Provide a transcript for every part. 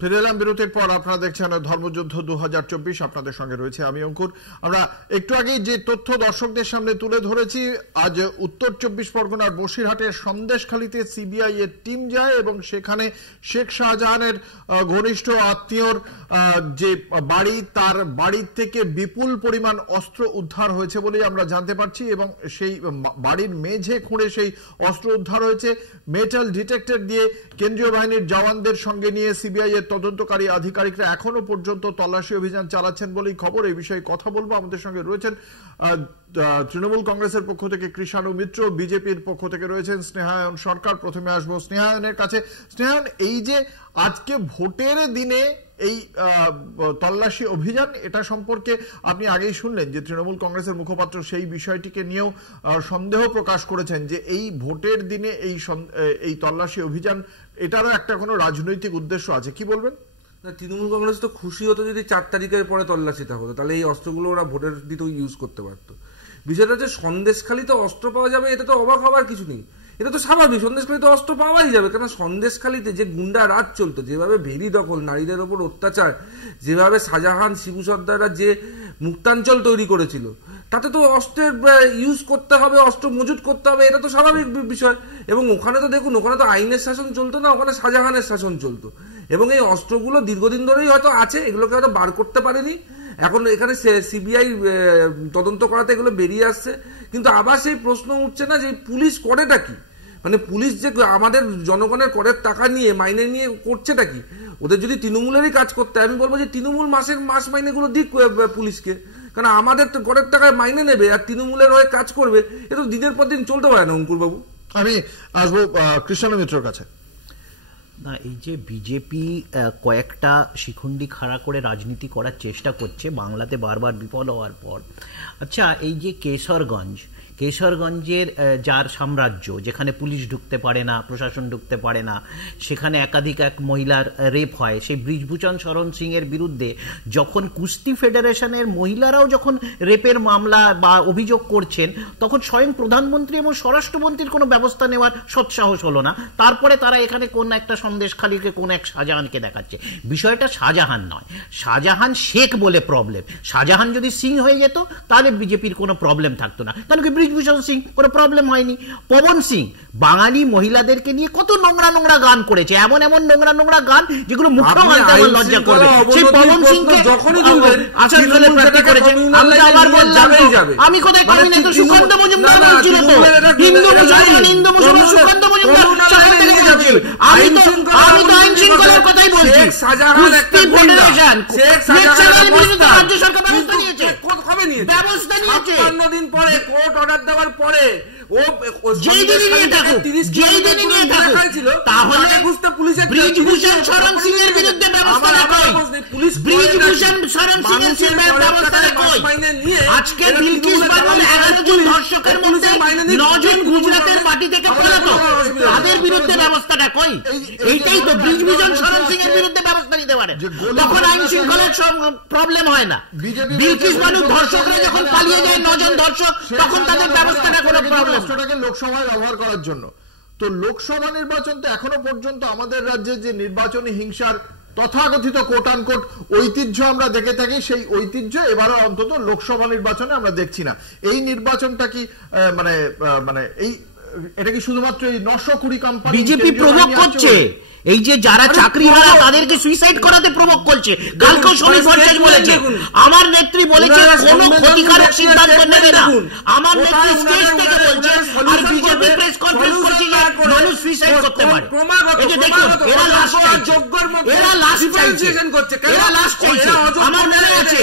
ফিরে এলাম বিরতির পর। আপনারা দেখছেন ধর্মযুদ্ধ 2024, আপনাদের সঙ্গে রয়েছে আমি অঙ্কুর। আমরা একটু আগে যে তথ্য দর্শকদের সামনে তুলে ধরেছি, আজ উত্তর 24 পরগনার বসিরহাটের সন্দেশখালীতে সিবিআই এর টিম যায় এবং সেখানে শেখ শাহজাহানের ঘনিষ্ঠ আত্মীয়র যে বাড়ি, তার বাড়ির থেকে বিপুল পরিমাণ অস্ত্র উদ্ধার হয়েছে বলেই আমরা জানতে পারছি এবং সেই বাড়ির মেঝে খুঁড়ে সেই অস্ত্র উদ্ধার হয়েছে। মেটাল ডিটেক্টর দিয়ে কেন্দ্রীয় বাহিনীর জওয়ানদের সঙ্গে নিয়ে সিবিআই এর তদন্তকারী আধিকারিকরা এখনো পর্যন্ত তল্লাশি অভিযান চালাচ্ছেন বলেই খবর। এই বিষয়ে কথা বলবো। আমাদের সঙ্গে রয়েছেন তৃণমূল কংগ্রেসের পক্ষ থেকে কৃষাণু মিত্র, বিজেপির পক্ষ থেকে রয়েছেন স্নেহায়ন সরকার। প্রথমে আসবো স্নেহায়নের কাছে। স্নেহায়ন, এই যে আজকে ভোটের দিনে এই তল্লাশি অভিযান, এটা সম্পর্কে আপনি আগেই শুনলেন যে তৃণমূল কংগ্রেসের মুখপাত্র সেই বিষয়টিকে নিয়েও সন্দেহ প্রকাশ করেছেন যে এই ভোটের দিনে এই তল্লাশি অভিযান, এটারও একটা কোনো রাজনৈতিক উদ্দেশ্য আছে, কি বলবেন? তৃণমূল কংগ্রেস তো খুশি হতো যদি 4 তারিখের পরে তল্লাশিটা হতো, তাহলে এই অস্ত্রগুলো ওরা ভোটের দিতেও ইউজ করতে পারতো। বিষয়টা হচ্ছে সন্দেশখালীতে অস্ত্র পাওয়া যাবে, এটা তো অবাক হওয়ার কিছু নেই, এটা তো স্বাভাবিক। সন্দেশখালীতে অস্ত্র পাওয়াই যাবে, কারণ সন্দেশখালীতে যে গুন্ডা রাজ চলতো, যেভাবে ভেরি দখল, নারীদের ওপর অত্যাচার, যেভাবে শাহজাহান শিবু সর্দাররা যে মুক্তাঞ্চল তৈরি করেছিল, তাতে তো অস্ত্রের ইউজ করতে হবে, অস্ত্র মজুত করতে হবে, এটা তো স্বাভাবিক বিষয়। এবং ওখানে তো দেখুন, ওখানে তো আইনের শাসন চলতো না, ওখানে শাহজাহানের শাসন চলতো। এবং এই অস্ত্রগুলো দীর্ঘদিন ধরেই হয়তো আছে, এগুলোকে হয়তো বার করতে পারেনি, এখন এখানে সিবিআই তদন্ত করাতে এগুলো বেরিয়ে আসছে। কিন্তু আবার সেই প্রশ্ন উঠছে না যে পুলিশ করেটা কি, মানে পুলিশ যে আমাদের জনগণের করের টাকা নিয়ে মাইনে নিয়ে করছেটা কি? ওদের যদি তৃণমূলেরই কাজ করতে, আমি বলবো যে তৃণমূল মাস মাইনেগুলো দিক পুলিশকে, কারণ আমাদের তো করের টাকায় মাইনে নেবে আর তৃণমূলের হয়ে কাজ করবে, এ তো দিনের পর দিন চলতে পারে না। অঙ্কুর বাবু, আমি আসবো কৃষ্ণাণু মিত্রর কাছে। না, এই যে বিজেপি কয়েকটা শিখুন্ডি খাড়া করে রাজনীতি করার চেষ্টা করছে বাংলাতে বারবার বিফল হওয়ার পর। আচ্ছা, এই যে কেশরগঞ্জের যার সাম্রাজ্য, যেখানে পুলিশ ঢুকতে পারে না, প্রশাসন ঢুকতে পারে না, সেখানে একাধিক এক মহিলার রেপ হয়, সেই ব্রিজভূষণ শরণ সিং এর বিরুদ্ধে যখন কুস্তি ফেডারেশনের মহিলারাও যখন রেপের মামলা বা অভিযোগ করছেন, তখন স্বয়ং প্রধানমন্ত্রী এবং স্বরাষ্ট্রমন্ত্রীর কোনো ব্যবস্থা নেওয়ার সৎসাহস হলো না। তারপরে তারা এখানে কোন একটা সন্দেশখালীকে কোন এক শাহজাহানকে দেখাচ্ছে। বিষয়টা শাহজাহান নয়, শাহজাহান শেখ বলে প্রবলেম। শাহজাহান যদি সিং হয়ে যেত তাহলে বিজেপির কোনো প্রবলেম থাকতো না, কারণ কি ব্রিজভূষণ সিং কোনো প্রবলেম হয়নি। পবন সিং বাঙালি মহিলাদেরকে নিয়ে কত নোংরা নোংরা গান করেছে, এমন এমন নোংরা নোংরা গান যেগুলো মুখে মানতে আমার লজ্জা করবে। সেই পবন সিংকে আসানসোলে প্রার্থী করেছে। আমি তো আবার বললাম, আমি কোথায় কমি না, তো সুকান্ত মজুমদার বলছিল তো, হিন্দু মুসলমান সুকান্ত মজুমদার সেখান থেকে বলছিল। আমি তো আইন শৃঙ্খলার কথাই বলছি। রাজ্য সরকার ব্যবস্থা নিয়েছে, ব্যবস্থা নিয়েছে। 55 দিন পরে কোর্ট অর্ডার দেওয়ার পরে গুজরাটের মাটি থেকে তাদের বিরুদ্ধে ব্যবস্থাটা কই? এইটাই তো ব্রিজভূষণ শরণ সিং এর বিরুদ্ধে ব্যবস্থা নিতে পারে, তখন আইন শৃঙ্খলার প্রবলেম হয় না। বিলকিস বানু ধর্ষকরা যখন পালিয়ে যায়, 9 জন ধর্ষক, তখন তাদের ব্যবস্থাটা কোনো প্রবলেম। লোকসভায় ব্যবহার করার জন্য তো লোকসভা নির্বাচন তো এখনো পর্যন্ত আমাদের রাজ্যে যে নির্বাচনী হিংসার তথাকথিত কোট আনকোট ঐতিহ্য আমরা দেখে থাকি, সেই ঐতিহ্য এবারও অন্তত লোকসভা নির্বাচনে আমরা দেখছি না। এই নির্বাচনটা কি মানে এটা কি শুধুমাত্র এই 920 কোম্পানি বিজেপি প্রভোগ করছে? এই যে যারা চাকরিহারা তাদেরকে সুইসাইড করাতে প্রভোগ করছে। কালকেও শরীফ ভট্টাচার্য বলেছে, আমার নেত্রী বলেছে কোন ক্ষতিকারক সিদ্ধান্ত নেবে না। আমার নেত্রী স্টেজ থেকে বলছে, আর বিজেপি প্রেস কনফারেন্স করছে যে মানুষ সুইসাইড করতে পারে। এই যে দেখুন, এরা লাস্ট চাইছে, এরা লাস্ট চাইছে। আমার মনে আছে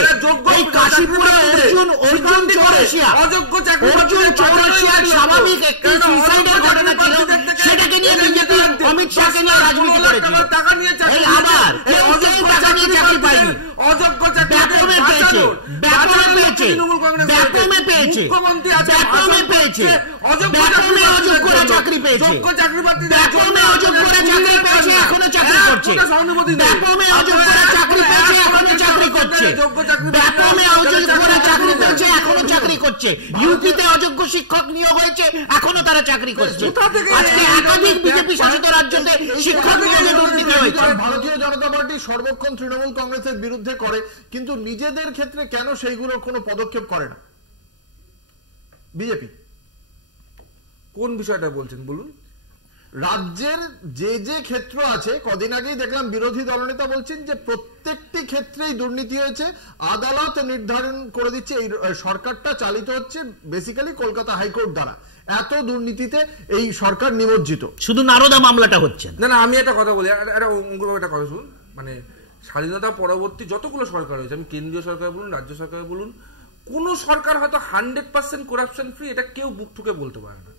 এই কাশীপুরে অর্জুন চৌরাশিয়ার স্বাভাবিক একটি সুইসাইডের ঘটনা ছিল, সেটাকে নিয়ে বিজেপি অমিত শাহকে নিয়ে রাজনীতি করেছিল। এই আবার টাকা নিয়ে চাকরি পায়নি, ব্যাপমে পেয়েছে, পেয়েছে, মুখ্যমন্ত্রী আছে ব্যাকমে পেয়েছে, ব্যাকমে অযোগ্যরা চাকরি পেয়েছে, যোগ্য চাকরি ব্যাকমে অযোগ্যরা চাকরি পেয়েছে, এখনো চাকরি করছে, ব্যাকমে অযোগ্যরা চাকরি পেয়েছে, এখনো চাকরি করছে, ব্যাকমে অযোগ্যরা চাকরি পেয়েছে, এখনো চাকরি করছে, ইউপিতে অযোগ্য শিক্ষক নিয়োগ হয়েছে, এখনো তারা চাকরি করছে। আজকে একাধিক বিজেপি শাসিত রাজ্যতে শিক্ষক নিয়োগে দুর্নীতি হয়েছে। ভারতীয় জনতা পার্টি সর্বক্ষণ তৃণমূল কংগ্রেসের বিরুদ্ধে করে, কিন্তু নিজেদের ক্ষেত্রে কেন সেইগুলোর কোনো পদক্ষেপ করে না বিজেপি? কোন বিষয়টা বলছেন বলুন? রাজ্যের যে যে ক্ষেত্র আছে, কদিন আগেই দেখলাম বিরোধী দলনেতা বলছেন যে প্রত্যেকটি ক্ষেত্রেই দুর্নীতি হয়েছে, আদালত নির্ধারণ করে দিচ্ছে। এই সরকারটা চালিত হচ্ছে বেসিক্যালি কলকাতা হাইকোর্ট দ্বারা। এত দুর্নীতিতে এই সরকার নিমজ্জিত। শুধু নারদা মামলাটা হচ্ছে না, আমি একটা কথা বলি, একটা কথা শুনুন। মানে স্বাধীনতা পরবর্তী যতগুলো সরকার হয়েছে, আমি কেন্দ্রীয় সরকার বলুন, রাজ্য সরকার বলুন, কোন সরকার হয়তো 100% করাপশন ফ্রি এটা কেউ বুক ঠুকে বলতে পারে না।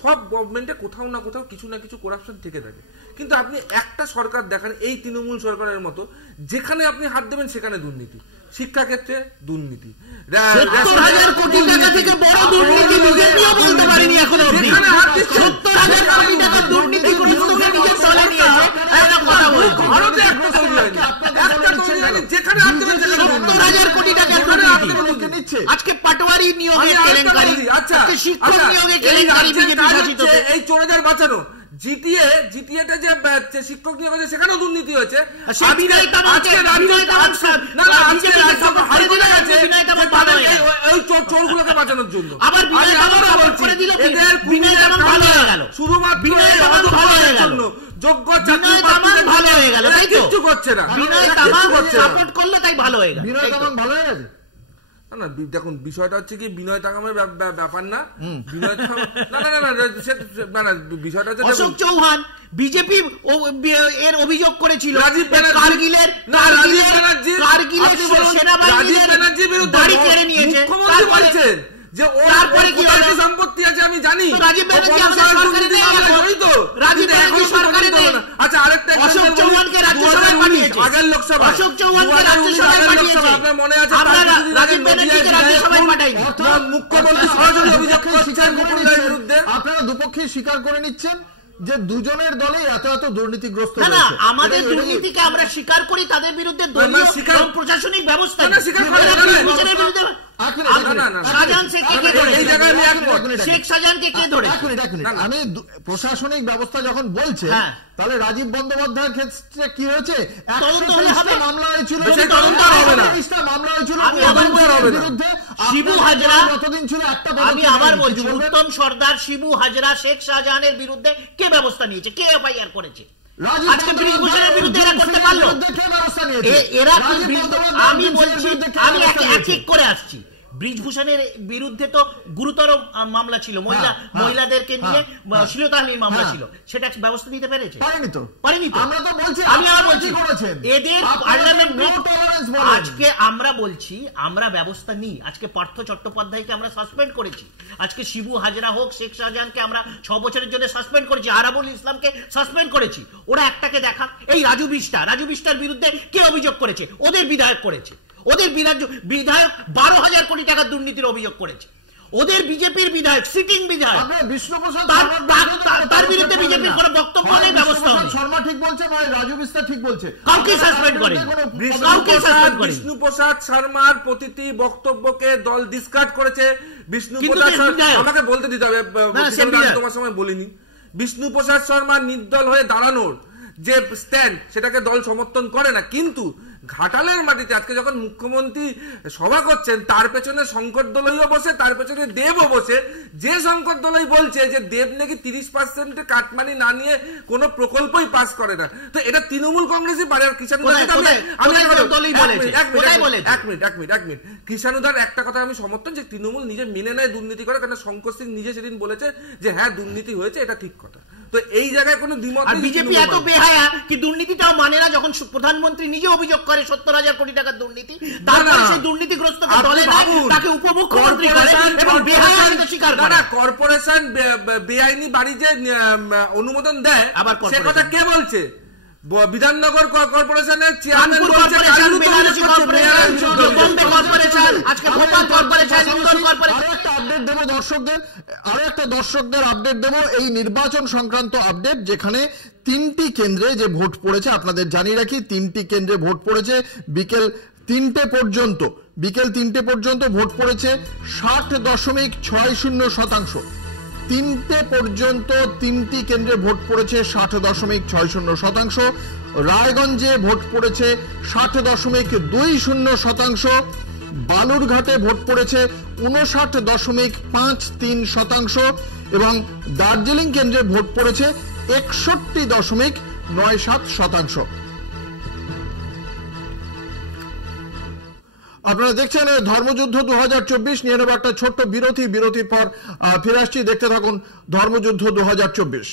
সব গভর্নমেন্টে কোথাও না কোথাও কিছু না কিছু করাপশন থেকে থাকে। কিন্তু আপনি একটা সরকার দেখান এই তৃণমূল সরকারের মতো, যেখানে আপনি হাত দেবেন সেখানে দুর্নীতি, শিক্ষা ক্ষেত্রে দুর্নীতি, আজকে পাটোয়ারি নিয়োগে কেলেঙ্কারি, আজকে শিক্ষক নিয়োগে কেলেঙ্কারি, বিজেপি শাসিত এই চোরেদের বাঁচানো জিটিএতে যে শিক্ষক নিয়োগ হয়েছে সেখানেও দুর্নীতি হয়েছে। ওই চোরগুলোকে বাঁচানোর জন্য শুধুমাত্র যোগ্য চাকরি ভালো হয়ে গেল, কিচ্ছু করছে না, সাপোর্ট করলো তাই ভালো হয়ে গেল। ভালো হয়ে গেছে না, দেখুন বিষয়টা হচ্ছে কি, বিনয় তামামের ব্যাপার না, বিনয় না, বিষয়টা হচ্ছে অশোক চৌহান বিজেপি এর অভিযোগ করেছিল রাজীব কারগিলের সেনাবাহিনীর বিরুদ্ধে বাড়ি কেড়ে নিয়েছে। মুখ্যমন্ত্রী বলছেন যে তারপরে কি সম্পত্তি আছে আমি জানি, রাজীব আচ্ছা আরেকটা অশোক চৌহানকে রাজ্যসভায় পাঠিয়েছে, আগের লোকসভা অশোক চৌহানকে রাজ্যসভায় পাঠিয়েছে, আপনার মনে আছে রাজীব ব্যানার্জিকে রাজ্যসভায় পাঠায়নি। মুখ্যমন্ত্রী সরাসরি অভিযোগ করছেন মুকুলদার বিরুদ্ধে। আপনারা দুপক্ষে স্বীকার করে নিচ্ছেন যে দুজনের দলে এত দুর্নীতিগ্রস্ত। না, আমাদের দুর্নীতিকে আমরা স্বীকার করি, তাদের বিরুদ্ধে দলীয় এবং প্রশাসনিক ব্যবস্থা আমি প্রশাসনিক ব্যবস্থা যখন বলছে, তাহলে রাজীব বন্দ্যোপাধ্যায়ের ক্ষেত্রে কি হয়েছে? মামলা হয়েছিল, মামলা হয়েছিল বিরুদ্ধে। শিবু হাজরা কতদিন ছিল? একটা আমি আবার বলছি, উত্তম সর্দার, শিবু হাজরা, শেখ শাহজাহানের বিরুদ্ধে কে ব্যবস্থা নিয়েছে, কে এফআইআর করেছে? আজকে ব্রিজভূষণের বিরুদ্ধে এরা করতে পারলো? এরা আমি বলছি, আমি এক এক করে আসছি। ব্রিজভূষণের বিরুদ্ধে তো গুরুতর মামলা ছিল, মহিলাদেরকে নিয়ে শ্লীলতাহানির মামলা ছিল, সেটা ব্যবস্থা নিতে পেরেছে? পারেনি তো। আমি আবার বলছি এদের পার্লামেন্ট, আজকে আমরা বলছি আমরা ব্যবস্থা নিই। আজকে পার্থ চট্টোপাধ্যায়কে আমরা সাসপেন্ড করেছি, আজকে শিবু হাজরা হোক, শেখ শাহজাহানকে আমরা 6 বছরের জন্য সাসপেন্ড করেছি, আরাবুল ইসলামকে সাসপেন্ড করেছি। ওরা একটাকে দেখা, এই রাজু বিষ্টার বিরুদ্ধে কে অভিযোগ করেছে? ওদের বিধায়ক করেছে। ওদের বিধায়ক 12,000 কোটি টাকার দুর্নীতির অভিযোগ করেছে। ওদের বিজেপির বিধায়ক, সিটিং বিধায়ক, তার বিরুদ্ধে বিজেপির কোনো বক্তব্য নেই, ব্যবস্থা নেই। শর্মা ঠিক বলছে, রাজু বিস্তার ঠিক বলছে, কাউকে সাসপেন্ড করেনি। বিষ্ণু প্রসাদ শর্মার প্রতিটি বক্তব্যকে দল ডিসকার্ড করেছে। বিষ্ণু প্রসাদ আমাকে বলতে দিতে হবে, তোমার সময় বলিনি। বিষ্ণু প্রসাদ শর্মা নির্দল হয়ে দাঁড়ানোর যে স্ট্যান্ড, সেটাকে দল সমর্থন করে না। কিন্তু ঘাটালের মাটিতে আজকে যখন মুখ্যমন্ত্রী সভা করছেন, তার পেছনে শঙ্কর দলইও বসে, তার পেছনে দেবও বসে। যে শঙ্কর দলই বলছে যে দেব নাকি 30% কাটমানি না নিয়ে কোন প্রকল্পই পাস করে না, তো এটা তৃণমূল কংগ্রেসই পারে। আর কিষাণুদার কিষাণুদার একটা কথা আমি সমর্থন, যে তৃণমূল নিজে মেনে নেয় দুর্নীতি করে, কারণ শঙ্কর সিং নিজে সেদিন বলেছে যে হ্যাঁ দুর্নীতি হয়েছে, এটা ঠিক কথা। তো এই জায়গায় কোনো দ্বিমত। বিজেপি এত বেহায়া কি দুর্নীতিটাও মানে না, যখন প্রধানমন্ত্রী নিজে অভিযোগ করে 70,000 কোটি টাকার দুর্নীতি, তারপরে সেই দুর্নীতিগ্রস্ত দলে তাকে উপমুখ্যমন্ত্রী করে এবং বেহায়া স্বীকার করে। কর্পোরেশন বেআইনি বাড়ি যে অনুমোদন দেয়, আবার সে কথা কে বলছে? বিধাননগর কর্পোরেশনের চেয়ারম্যান কানপুর বলছে corporation, Banarasi corporation, Bombay corporation, আজকে ভোপাল কর্পোরেশন, ইন্দোর কর্পোরেশন। আরো একটা আপডেট দেবো দর্শকদের, আরো একটা দর্শকদের আপডেট দেবো, এই নির্বাচন সংক্রান্ত আপডেট, যেখানে 3টি কেন্দ্রে যে ভোট পড়েছে আপনাদের জানিয়ে রাখি। 3টি কেন্দ্রে ভোট পড়েছে বিকেল 3টে পর্যন্ত ভোট পড়েছে 60.60%। 3টে পর্যন্ত 3টি কেন্দ্রে ভোট পড়েছে 60.60%। রায়গঞ্জে ভোট পড়েছে 60.20%। বালুরঘাটে ভোট পড়েছে 59.53% এবং দার্জিলিং কেন্দ্রে ভোট পড়েছে 61.97%। আপনারা দেখছেন ধর্মযুদ্ধ 2024, নিয়ে নেব একটা ছোট্ট বিরতির পর ফিরে আসছি। দেখতে থাকুন ধর্মযুদ্ধ 2024।